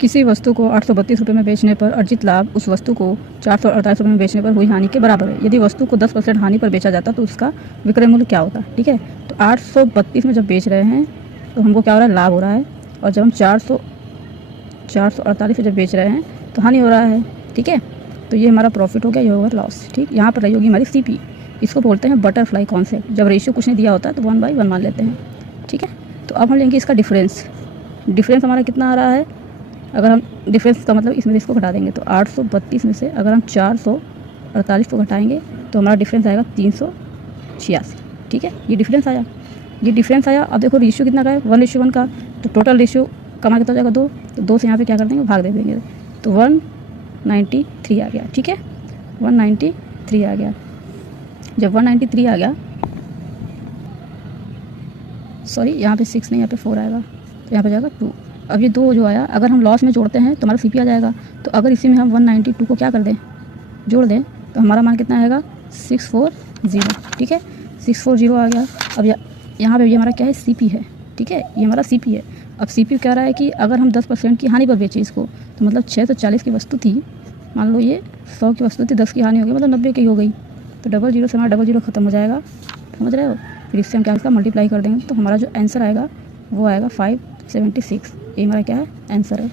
किसी वस्तु को 832 रुपये में बेचने पर अर्जित लाभ उस वस्तु को 448 रुपये में बेचने पर हुई हानि के बराबर है। यदि वस्तु को 10% हानि पर बेचा जाता तो उसका विक्रय मूल्य क्या होता? ठीक है, तो 832 में जब बेच रहे हैं तो हमको क्या हो रहा है? लाभ हो रहा है। और जब हम 448 में जब बेच रहे हैं तो हानि हो रहा है। ठीक है, तो ये हमारा प्रॉफिट हो गया, ये होगा लॉस। ठीक, यहाँ पर रही होगी हमारी CP। इसको बोलते हैं बटरफ्लाई कॉन्सेप्ट। जब रेशियो कुछ नहीं दिया होता है तो 1/1 मान लेते हैं। ठीक है, तो अब हम लेंगे इसका डिफरेंस। डिफरेंस हमारा कितना आ रहा है? अगर हम डिफरेंस का मतलब इसमें इसको घटा देंगे तो 832 में से अगर हम 448 को घटाएंगे तो हमारा डिफरेंस आएगा 386। ठीक है, ये डिफरेंस आया, ये डिफरेंस आया। अब देखो रेशियो कितना का है? 1:1 का। तो टोटल रेशियो कमा कितना हो जाएगा? 2। तो 2 से यहाँ पे क्या कर देंगे? भाग दे देंगे। तो 193 आ गया। ठीक है, 193 आ गया। जब 193 आ गया, सॉरी यहाँ पे 6 नहीं, यहाँ पे 4 आएगा, तो यहाँ पे जाएगा 2। अब ये 2 जो आया, अगर हम लॉस में जोड़ते हैं तो हमारा CP आ जाएगा। तो अगर इसी में हम 192 को क्या कर दें? जोड़ दें तो हमारा मान कितना आएगा? 640। ठीक है, 640 आ गया। अब यहाँ पे ये हमारा क्या है? CP है। ठीक है, ये हमारा CP है। अब CP कह रहा है कि अगर हम 10% की हानि पर बेचें इसको, तो मतलब 640 की वस्तु थी, मान लो ये 100 की वस्तु थी, 10 की हानि हो गई, मतलब 90 की हो गई। तो 00 से हमारा 00 खत्म हो जाएगा, समझ रहे हो? फिर इससे हम क्या इसका मल्टीप्लाई कर देंगे तो हमारा जो आंसर आएगा वो आएगा 576। ये हमारा क्या है? आंसर है।